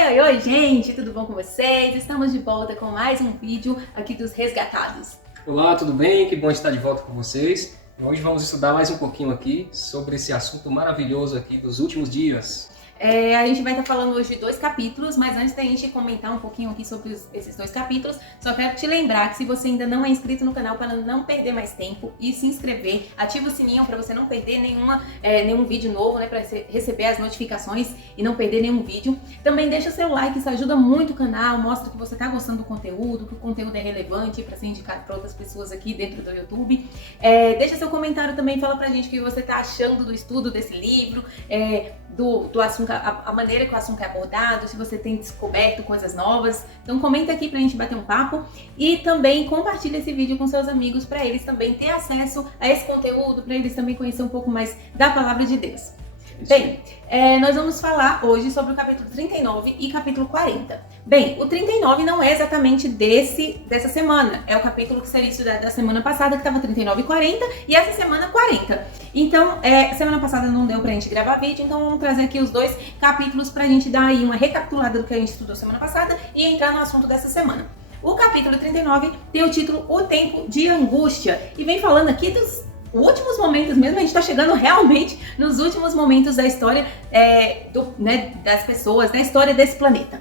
Oi, gente! Tudo bom com vocês? Estamos de volta com mais um vídeo aqui dos Resgatados. Olá, tudo bem? Que bom estar de volta com vocês. Hoje vamos estudar mais um pouquinho aqui sobre esse assunto maravilhoso aqui dos últimos dias. A gente vai estar falando hoje de 2 capítulos, mas antes da gente comentar um pouquinho aqui sobre esses 2 capítulos, só quero te lembrar que se você ainda não é inscrito no canal, para não perder mais tempo e se inscrever, ativa o sininho para você não perder nenhum vídeo novo, né, para receber as notificações e não perder nenhum vídeo. Também deixa seu like, isso ajuda muito o canal, mostra que você está gostando do conteúdo, que o conteúdo é relevante para ser indicado para outras pessoas aqui dentro do YouTube. Deixa seu comentário também, fala pra gente o que você está achando do estudo desse livro, do assunto, a maneira que o assunto é abordado, se você tem descoberto coisas novas. Então comenta aqui pra gente bater um papo e também compartilha esse vídeo com seus amigos para eles também ter acesso a esse conteúdo, para eles também conhecer um pouco mais da Palavra de Deus. Bem, nós vamos falar hoje sobre o capítulo 39 e capítulo 40. Bem, o 39 não é exatamente dessa semana, é o capítulo que seria estudado da semana passada, que estava 39 e 40, e essa semana 40. Então, semana passada não deu pra gente gravar vídeo, então vamos trazer aqui os 2 capítulos pra gente dar aí uma recapitulada do que a gente estudou semana passada e entrar no assunto dessa semana. O capítulo 39 tem o título O Tempo de Angústia, e vem falando aqui dos últimos momentos mesmo. A gente tá chegando realmente nos últimos momentos da história das pessoas, da história desse planeta.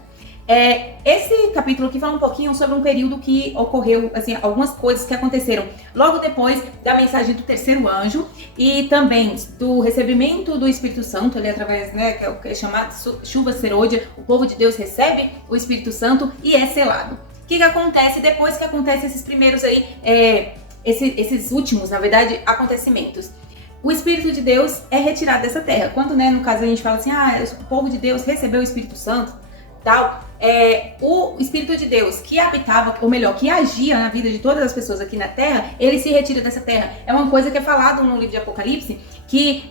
Esse capítulo aqui fala um pouquinho sobre um período que ocorreu, assim, algumas coisas que aconteceram logo depois da mensagem do terceiro anjo e também do recebimento do Espírito Santo, ali através, que é o que é chamado chuva serôdia. O povo de Deus recebe o Espírito Santo e é selado. O que acontece depois que acontece esses primeiros aí, esses últimos, na verdade, acontecimentos? O Espírito de Deus é retirado dessa terra. Quando, no caso, a gente fala assim, o povo de Deus recebeu o Espírito Santo, tal, o Espírito de Deus que habitava, ou melhor, que agia na vida de todas as pessoas aqui na terra, ele se retira dessa terra. É uma coisa que é falado no livro de Apocalipse, que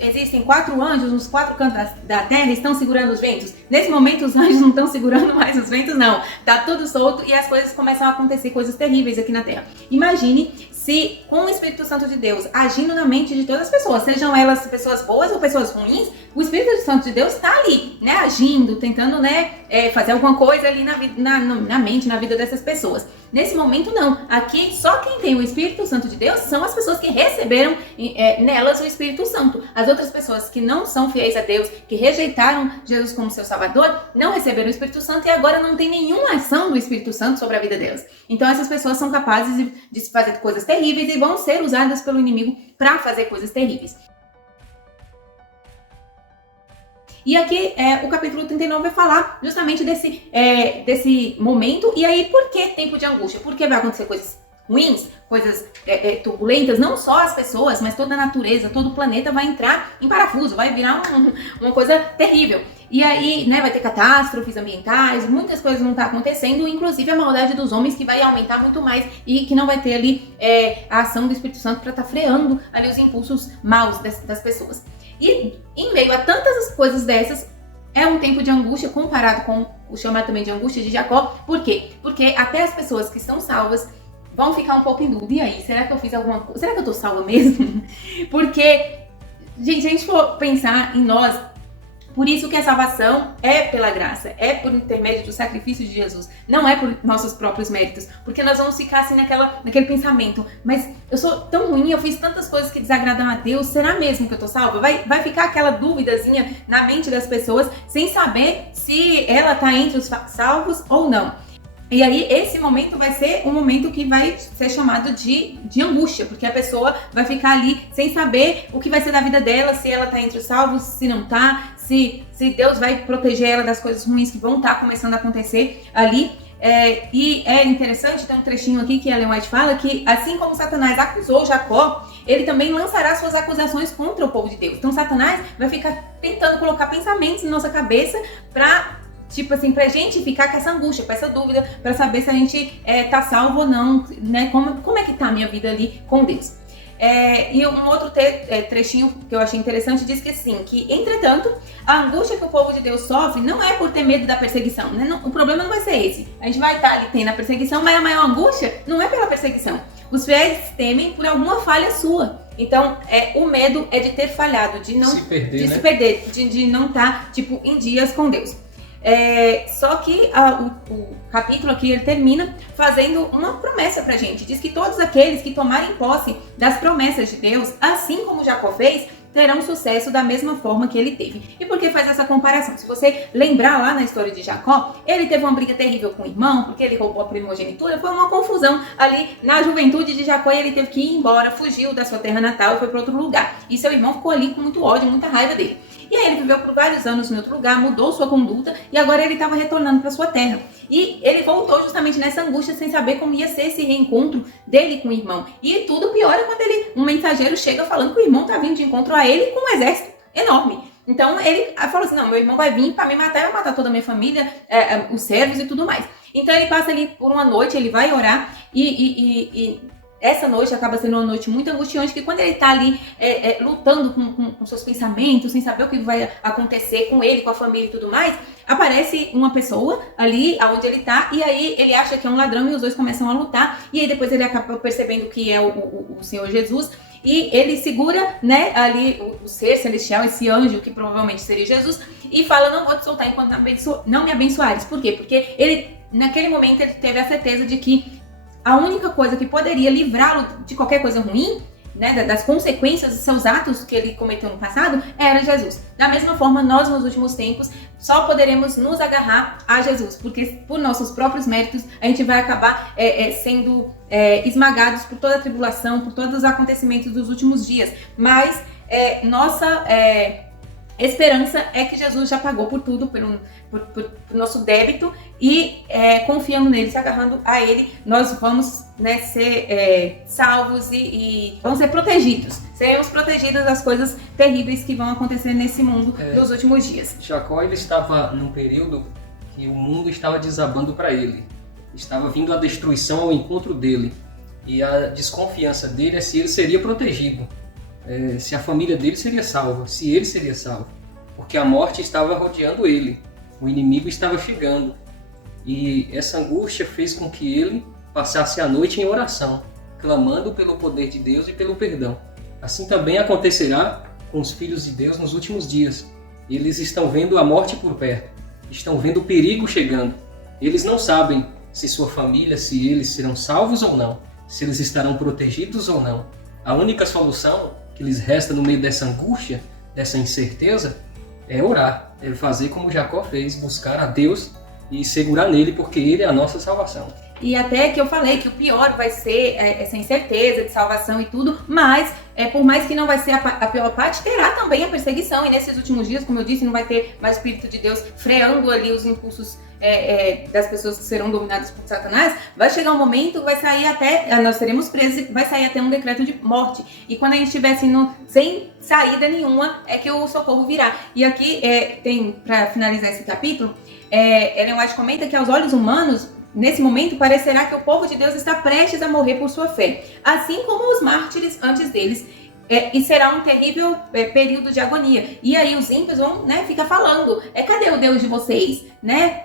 existem 4 anjos nos 4 cantos da terra, estão segurando os ventos. Nesse momento os anjos não estão segurando mais os ventos, não. Tá tudo solto e as coisas começam a acontecer, coisas terríveis aqui na terra. Imagine se com o Espírito Santo de Deus agindo na mente de todas as pessoas, sejam elas pessoas boas ou pessoas ruins, o Espírito Santo de Deus está ali, agindo, tentando, fazer alguma coisa ali na mente, na vida dessas pessoas. Nesse momento não, aqui só quem tem o Espírito Santo de Deus são as pessoas que receberam nelas o Espírito Santo. As outras pessoas que não são fiéis a Deus, que rejeitaram Jesus como seu Salvador, não receberam o Espírito Santo e agora não tem nenhuma ação do Espírito Santo sobre a vida delas. Então essas pessoas são capazes de fazer coisas terríveis e vão ser usadas pelo inimigo para fazer coisas terríveis. E aqui o capítulo 39 vai falar justamente desse momento. E aí, por que tempo de angústia? Porque vai acontecer coisas ruins, coisas turbulentas, não só as pessoas, mas toda a natureza, todo o planeta vai entrar em parafuso, vai virar uma coisa terrível. E aí, vai ter catástrofes ambientais, muitas coisas vão estar acontecendo, inclusive a maldade dos homens, que vai aumentar muito mais e que não vai ter ali a ação do Espírito Santo para estar freando ali os impulsos maus das pessoas. E em meio a tantas coisas dessas, é um tempo de angústia comparado com o chamado também de angústia de Jacó. Por quê? Porque até as pessoas que estão salvas vão ficar um pouco em dúvida. E aí, será que eu fiz alguma coisa? Será que eu tô salva mesmo? Porque, gente, se a gente for pensar em nós, por isso que a salvação é pela graça, é por intermédio do sacrifício de Jesus, não é por nossos próprios méritos, porque nós vamos ficar assim naquele pensamento, mas eu sou tão ruim, eu fiz tantas coisas que desagradam a Deus, será mesmo que eu tô salva? Vai ficar aquela duvidazinha na mente das pessoas, sem saber se ela tá entre os salvos ou não. E aí, esse momento vai ser um momento que vai ser chamado de angústia, porque a pessoa vai ficar ali sem saber o que vai ser da vida dela, se ela tá entre os salvos, se não tá, se Deus vai proteger ela das coisas ruins que vão estar começando a acontecer ali. E é interessante, tem um trechinho aqui que a Ellen White fala que, assim como Satanás acusou Jacó, ele também lançará suas acusações contra o povo de Deus. Então Satanás vai ficar tentando colocar pensamentos na nossa cabeça pra gente ficar com essa angústia, com essa dúvida, para saber se a gente tá salvo ou não, como é que tá a minha vida ali com Deus. E um outro trechinho que eu achei interessante diz que assim, que entretanto, a angústia que o povo de Deus sofre não é por ter medo da perseguição, o problema não vai ser esse. A gente vai estar ali tendo a perseguição, mas a maior angústia não é pela perseguição. Os fiéis temem por alguma falha sua. Então, o medo é de ter falhado, de não se perder, de não estar em dias com Deus. Só que o capítulo aqui ele termina fazendo uma promessa pra gente. Diz que todos aqueles que tomarem posse das promessas de Deus, assim como Jacó fez, terão sucesso da mesma forma que ele teve. E por que faz essa comparação? Se você lembrar lá na história de Jacó, ele teve uma briga terrível com o irmão, porque ele roubou a primogenitura, foi uma confusão ali na juventude de Jacó e ele teve que ir embora, fugiu da sua terra natal e foi para outro lugar. E seu irmão ficou ali com muito ódio, muita raiva dele. E aí ele viveu por vários anos em outro lugar, mudou sua conduta e agora ele estava retornando para sua terra. E ele voltou justamente nessa angústia sem saber como ia ser esse reencontro dele com o irmão. E tudo piora quando um mensageiro chega falando que o irmão está vindo de encontro a ele com um exército enorme. Então ele falou assim, não, meu irmão vai vir para me matar, vai matar toda a minha família, os servos e tudo mais. Então ele passa ali por uma noite, ele vai orar e essa noite acaba sendo uma noite muito angustiante, que quando ele está ali lutando com seus pensamentos, sem saber o que vai acontecer com ele, com a família e tudo mais, aparece uma pessoa ali onde ele está, e aí ele acha que é um ladrão e os dois começam a lutar, e aí depois ele acaba percebendo que é o Senhor Jesus, e ele segura, né, ali o ser celestial, esse anjo que provavelmente seria Jesus, e fala, não vou te soltar enquanto não me abençoares. Por quê? Porque ele, naquele momento, ele teve a certeza de que a única coisa que poderia livrá-lo de qualquer coisa ruim, né, das consequências dos seus atos que ele cometeu no passado, era Jesus. Da mesma forma, nós nos últimos tempos só poderemos nos agarrar a Jesus, porque por nossos próprios méritos a gente vai acabar sendo esmagados por toda a tribulação, por todos os acontecimentos dos últimos dias. Mas nossa esperança é que Jesus já pagou por tudo, por nosso débito, e confiando nele, se agarrando a ele, nós vamos, né, ser salvos e vamos ser protegidos. Seremos protegidos das coisas terríveis que vão acontecer nesse mundo nos últimos dias. Jacó, ele estava num período que o mundo estava desabando para ele. Estava vindo a destruição ao encontro dele. E a desconfiança dele é se ele seria protegido. Se a família dele seria salva, se ele seria salvo, porque a morte estava rodeando ele, o inimigo estava chegando, e essa angústia fez com que ele passasse a noite em oração, clamando pelo poder de Deus e pelo perdão. Assim também acontecerá com os filhos de Deus nos últimos dias. Eles estão vendo a morte por perto, estão vendo o perigo chegando. Eles não sabem se sua família, se eles serão salvos ou não, se eles estarão protegidos ou não. A única solução que lhes resta no meio dessa angústia, dessa incerteza, é orar, é fazer como Jacó fez, buscar a Deus e segurar nele, porque ele é a nossa salvação. E até que eu falei que o pior vai ser essa incerteza de salvação e tudo, mas por mais que não vai ser a pior parte, terá também a perseguição. E nesses últimos dias, como eu disse, não vai ter mais o Espírito de Deus freando ali os impulsos das pessoas que serão dominadas por Satanás. Vai chegar um momento, vai sair nós seremos presos, vai sair até um decreto de morte. E quando a gente estiver assim, sem saída nenhuma, é que o socorro virá. E aqui tem, para finalizar esse capítulo, Ellen White comenta que aos olhos humanos, nesse momento, parecerá que o povo de Deus está prestes a morrer por sua fé, assim como os mártires antes deles, e será um terrível período de agonia. E aí os ímpios vão, né, ficar falando, cadê o Deus de vocês? Né?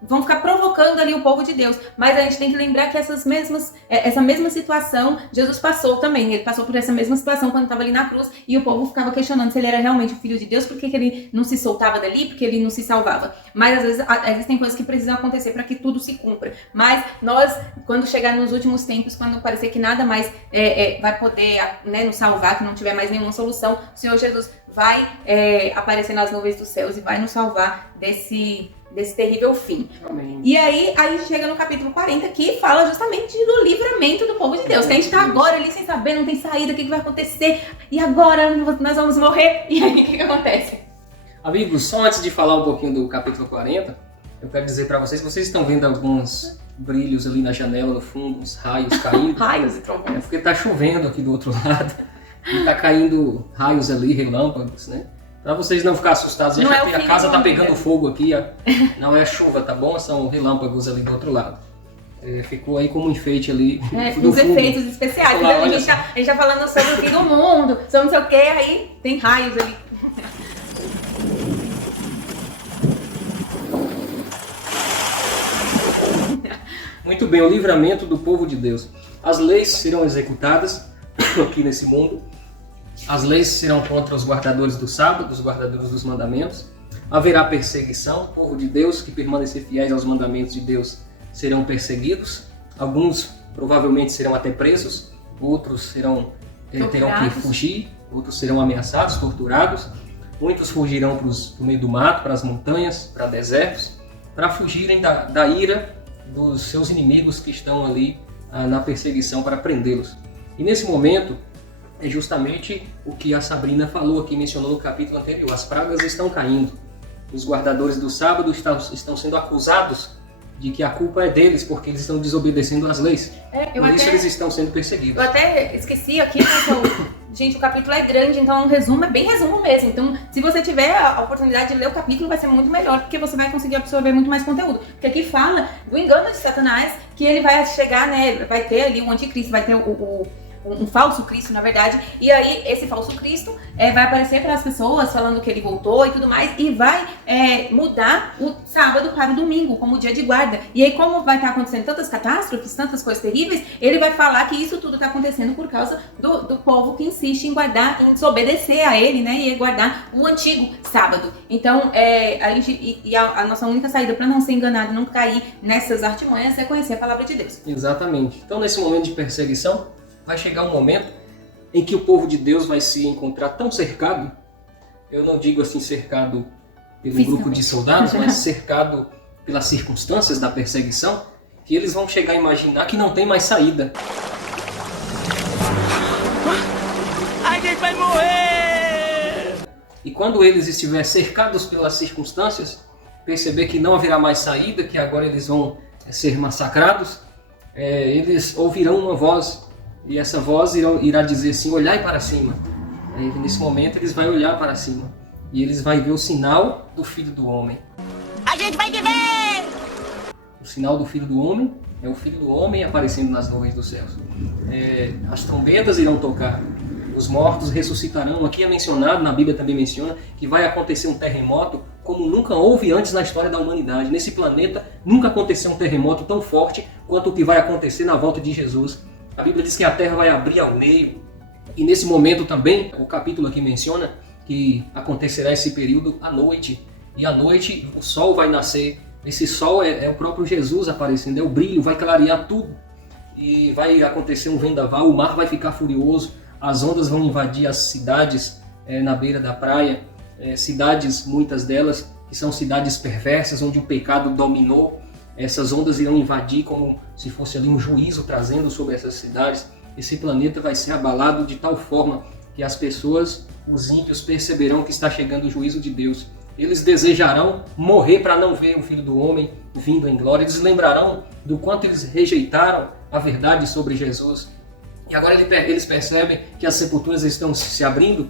Vão ficar provocando ali o povo de Deus. Mas a gente tem que lembrar que essa mesma situação Jesus passou também. Ele passou por essa mesma situação quando estava ali na cruz, e o povo ficava questionando se ele era realmente o filho de Deus, por que ele não se soltava dali, porque ele não se salvava. Mas às vezes existem coisas que precisam acontecer para que tudo se cumpra. Mas nós, quando chegar nos últimos tempos, quando parecer que nada mais vai poder, né, nos salvar, que não tiver mais nenhuma solução, o Senhor Jesus vai aparecer nas nuvens dos céus e vai nos salvar desse terrível fim. Amém. E aí chega no capítulo 40, que fala justamente do livramento do povo de Deus. Que a gente tá agora ali sem saber, não tem saída, o que vai acontecer? E agora nós vamos morrer? E aí o que acontece? Amigos, só antes de falar um pouquinho do capítulo 40, eu quero dizer para vocês estão vendo alguns brilhos ali na janela, no fundo, uns raios caindo. Raios e trovões. É porque tá chovendo aqui do outro lado. E tá caindo raios ali, relâmpagos, né? Pra vocês não ficarem assustados, a casa tá pegando fogo aqui. Não é chuva, tá bom? São relâmpagos ali do outro lado. Ficou aí como um enfeite ali. Uns efeitos especiais. Lá, a gente tá falando sobre o fim do mundo, sobre não sei o que, aí tem raios ali. Muito bem, o livramento do povo de Deus. As leis serão executadas aqui nesse mundo. As leis serão contra os guardadores do sábado, os guardadores dos mandamentos. haverá perseguição. O povo de Deus que permanecer fiéis aos mandamentos de Deus serão perseguidos. Alguns provavelmente serão até presos, outros terão que fugir, outros serão ameaçados, torturados. Muitos fugirão para o meio do mato, para as montanhas, para desertos, para fugirem da ira dos seus inimigos que estão ali na perseguição para prendê-los. E nesse momento é justamente o que a Sabrina falou aqui, mencionou no capítulo anterior. As pragas estão caindo. Os guardadores do sábado estão sendo acusados de que a culpa é deles, porque eles estão desobedecendo às leis. Por isso eles estão sendo perseguidos. Eu até esqueci aqui, gente, o capítulo é grande, então o resumo é bem resumo mesmo. Então, se você tiver a oportunidade de ler o capítulo, vai ser muito melhor, porque você vai conseguir absorver muito mais conteúdo. Porque aqui fala do engano de Satanás, que ele vai chegar, né, vai ter ali o anticristo, vai ter um falso Cristo, na verdade, e aí esse falso Cristo vai aparecer para as pessoas falando que ele voltou e tudo mais, e vai mudar o sábado para o domingo como dia de guarda. E aí, como vai estar acontecendo tantas catástrofes, tantas coisas terríveis, ele vai falar que isso tudo está acontecendo por causa do povo que insiste em guardar, em desobedecer a ele, né, e guardar o antigo sábado. Então, a nossa única saída para não ser enganado, não cair nessas artimanhas, é conhecer a palavra de Deus. Exatamente. Então, nesse momento de perseguição, vai chegar um momento em que o povo de Deus vai se encontrar tão cercado, eu não digo assim cercado pelo grupo de soldados, mas cercado pelas circunstâncias da perseguição, que eles vão chegar a imaginar que não tem mais saída. A gente vai morrer! E quando eles estiverem cercados pelas circunstâncias, perceber que não haverá mais saída, que agora eles vão ser massacrados, eles ouvirão uma voz. E essa voz irá dizer assim, olhai para cima. E nesse momento eles vão olhar para cima. E eles vão ver o sinal do Filho do Homem. A gente vai viver! O sinal do Filho do Homem é o Filho do Homem aparecendo nas nuvens dos céus. As trombetas irão tocar. Os mortos ressuscitarão. Aqui é mencionado, na Bíblia também menciona, que vai acontecer um terremoto como nunca houve antes na história da humanidade. Nesse planeta nunca aconteceu um terremoto tão forte quanto o que vai acontecer na volta de Jesus. A Bíblia diz que a terra vai abrir ao meio, e nesse momento também, o capítulo aqui menciona que acontecerá esse período à noite, e à noite o sol vai nascer. Esse sol é o próprio Jesus aparecendo, é o brilho, vai clarear tudo, e vai acontecer um vendaval, o mar vai ficar furioso, as ondas vão invadir as cidades na beira da praia, cidades, muitas delas, que são cidades perversas, onde o pecado dominou. Essas ondas irão invadir como se fosse ali um juízo trazendo sobre essas cidades. Esse planeta vai ser abalado de tal forma que as pessoas, os ímpios, perceberão que está chegando o juízo de Deus. Eles desejarão morrer para não ver o Filho do Homem vindo em glória. Eles lembrarão do quanto eles rejeitaram a verdade sobre Jesus. E agora eles percebem que as sepulturas estão se abrindo,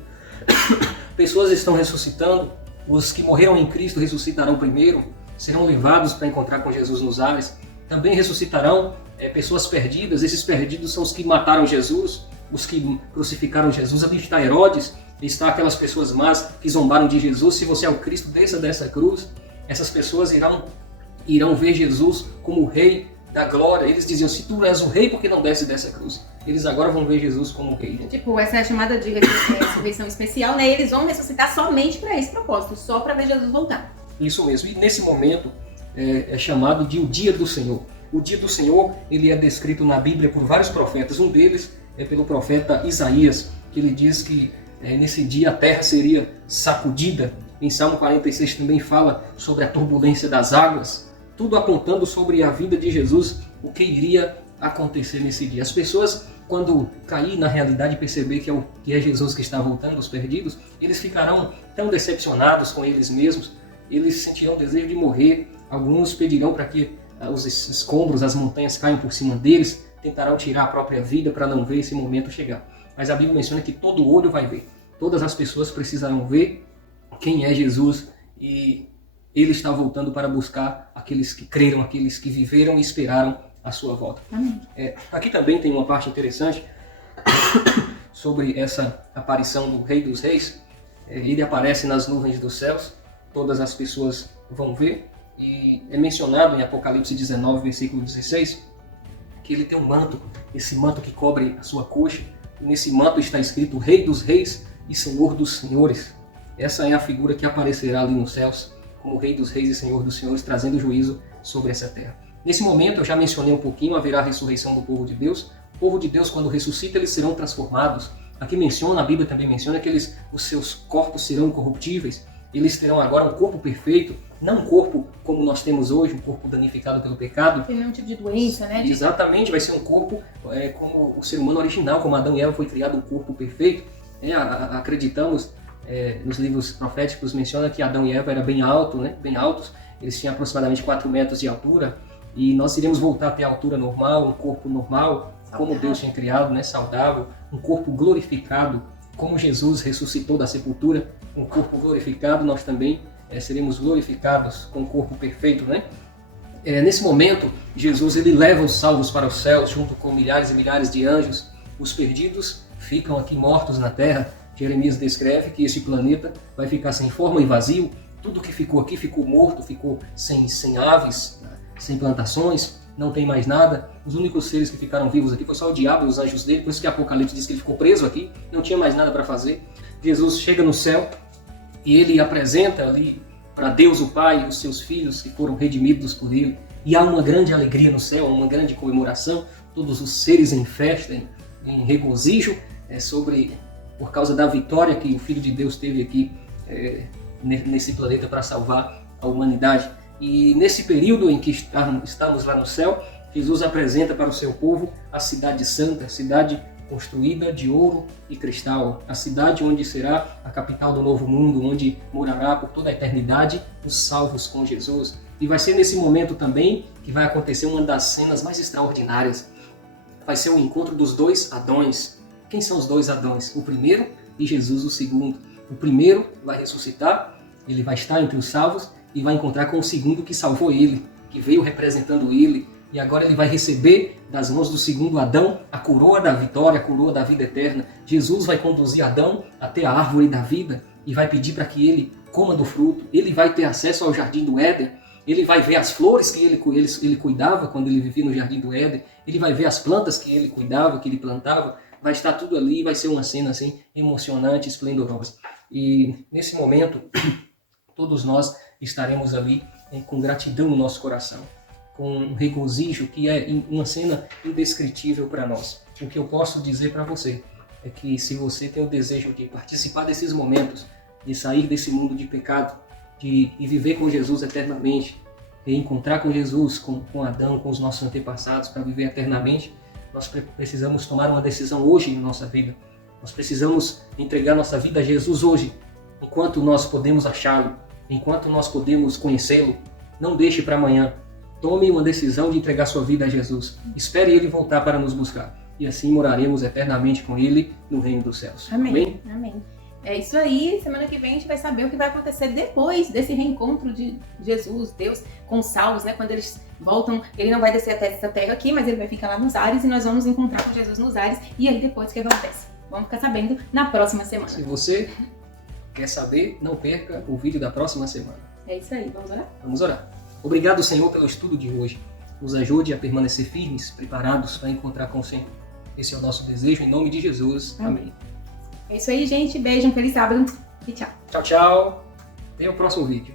pessoas estão ressuscitando, os que morreram em Cristo ressuscitarão primeiro, serão levados para encontrar com Jesus nos ares. Também ressuscitarão pessoas perdidas. Esses perdidos são os que mataram Jesus, os que crucificaram Jesus. Ali está Herodes, está aquelas pessoas más que zombaram de Jesus. Se você é o Cristo, desça dessa cruz. Essas pessoas irão ver Jesus como o Rei da glória. Eles diziam, se tu és o Rei, por que não desce dessa cruz? Eles agora vão ver Jesus como o Rei. Tipo, essa é a chamada de ressurreição especial, né? Eles vão ressuscitar somente para esse propósito, só para ver Jesus voltar. Isso mesmo. E nesse momento é chamado de o Dia do Senhor. O Dia do Senhor, ele é descrito na Bíblia por vários profetas. Um deles é pelo profeta Isaías, que ele diz que nesse dia a terra seria sacudida. Em Salmo 46 também fala sobre a turbulência das águas. Tudo apontando sobre a vida de Jesus, o que iria acontecer nesse dia. As pessoas, quando cair na realidade e perceber que é Jesus que está voltando, os perdidos, eles ficarão tão decepcionados com eles mesmos. Eles sentirão desejo de morrer. Alguns pedirão para que os escombros, as montanhas caiam por cima deles. Tentarão tirar a própria vida para não ver esse momento chegar. Mas a Bíblia menciona que todo olho vai ver. Todas as pessoas precisarão ver quem é Jesus. E Ele está voltando para buscar aqueles que creram, aqueles que viveram e esperaram a sua volta. Amém. Aqui também tem uma parte interessante sobre essa aparição do Rei dos Reis. Ele aparece nas nuvens dos céus. Todas as pessoas vão ver, e é mencionado em Apocalipse 19, versículo 16, que ele tem um manto, esse manto que cobre a sua coxa, e nesse manto está escrito Rei dos Reis e Senhor dos Senhores. Essa é a figura que aparecerá ali nos céus, como Rei dos Reis e Senhor dos Senhores, trazendo juízo sobre essa terra. Nesse momento, eu já mencionei um pouquinho, haverá a ressurreição do povo de Deus. O povo de Deus, quando ressuscita, eles serão transformados. Aqui menciona, a Bíblia também menciona que os seus corpos serão incorruptíveis. Eles terão agora um corpo perfeito, não um corpo como nós temos hoje, um corpo danificado pelo pecado. Tem nenhum tipo de doença, né? Exatamente, vai ser um corpo como o ser humano original, como Adão e Eva foi criado um corpo perfeito. Acreditamos, nos livros proféticos menciona que Adão e Eva eram bem altos, né? Bem altos. Eles tinham aproximadamente 4 metros de altura e nós iremos voltar a ter a altura normal, um corpo normal, como Deus tinha criado, né? Saudável, um corpo glorificado, como Jesus ressuscitou da sepultura, um corpo glorificado, nós também seremos glorificados com um corpo perfeito, né? Nesse momento, Jesus ele leva os salvos para os céus, junto com milhares e milhares de anjos. Os perdidos ficam aqui mortos na terra. Jeremias descreve que esse planeta vai ficar sem forma e vazio. Tudo que ficou aqui ficou morto, ficou sem aves, sem plantações, não tem mais nada. Os únicos seres que ficaram vivos aqui foi só o diabo e os anjos dele, por isso que Apocalipse diz que ele ficou preso aqui, não tinha mais nada para fazer. Jesus chega no céu e ele apresenta ali para Deus o Pai os seus filhos que foram redimidos por ele. E há uma grande alegria no céu, uma grande comemoração, todos os seres em festa, em regozijo, por causa da vitória que o Filho de Deus teve aqui nesse planeta para salvar a humanidade. E nesse período em que estamos lá no céu, Jesus apresenta para o seu povo a cidade santa, a cidade construída de ouro e cristal, a cidade onde será a capital do novo mundo, onde morará por toda a eternidade os salvos com Jesus. E vai ser nesse momento também que vai acontecer uma das cenas mais extraordinárias. Vai ser o encontro dos dois Adões. Quem são os dois Adões? O primeiro e Jesus o segundo. O primeiro vai ressuscitar, ele vai estar entre os salvos e vai encontrar com o segundo que salvou ele, que veio representando ele. E agora ele vai receber das mãos do segundo Adão a coroa da vitória, a coroa da vida eterna. Jesus vai conduzir Adão até a árvore da vida e vai pedir para que ele coma do fruto. Ele vai ter acesso ao jardim do Éden. Ele vai ver as flores que ele cuidava quando ele vivia no jardim do Éden. Ele vai ver as plantas que ele cuidava, que ele plantava. Vai estar tudo ali, vai ser uma cena assim emocionante, esplendorosa. E nesse momento, todos nós estaremos ali com gratidão no nosso coração, com um regozijo que é uma cena indescritível para nós. O que eu posso dizer para você é que se você tem o desejo de participar desses momentos, de sair desse mundo de pecado, de viver com Jesus eternamente, de encontrar com Jesus, com Adão, com os nossos antepassados, para viver eternamente, nós precisamos tomar uma decisão hoje na nossa vida. Nós precisamos entregar nossa vida a Jesus hoje, enquanto nós podemos achá-lo, enquanto nós podemos conhecê-lo. Não deixe para amanhã. Tome uma decisão de entregar sua vida a Jesus. Espere Ele voltar para nos buscar. E assim moraremos eternamente com Ele no reino dos céus. Amém. Amém. É isso aí. Semana que vem a gente vai saber o que vai acontecer depois desse reencontro de Jesus, Deus, com os salvos, né? Quando eles voltam, Ele não vai descer até essa terra aqui, mas Ele vai ficar lá nos ares e nós vamos encontrar com Jesus nos ares. E aí depois o que acontece? Vamos ficar sabendo na próxima semana. Se você quer saber, não perca o vídeo da próxima semana. É isso aí. Vamos orar? Vamos orar. Obrigado, Senhor, pelo estudo de hoje. Nos ajude a permanecer firmes, preparados para encontrar com o Senhor. Esse é o nosso desejo, em nome de Jesus. Amém. É isso aí, gente. Beijo, um feliz sábado e tchau. Tchau, tchau. Até o próximo vídeo.